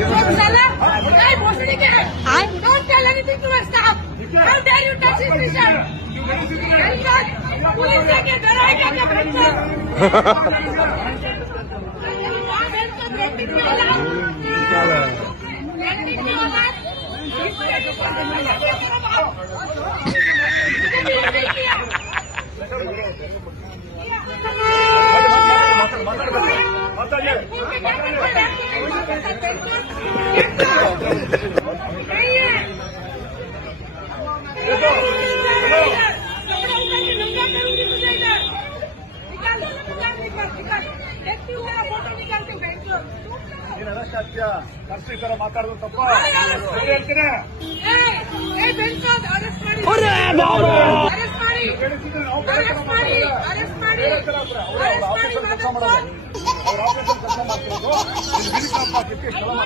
Don't tell anything to my staff. How dare you touch his vision? Police लेके डराएगा क्या बच्चा? ಕರ್ಸಿ ತರ ಮಾತಾಡೋದು ತಪ್ಪ ಹೇಳ್ತೀನಿ. ಅವ್ರ ಆಫೀಸರ್ ಕೆಲಸ ಮಾಡ್ತಿರೋದು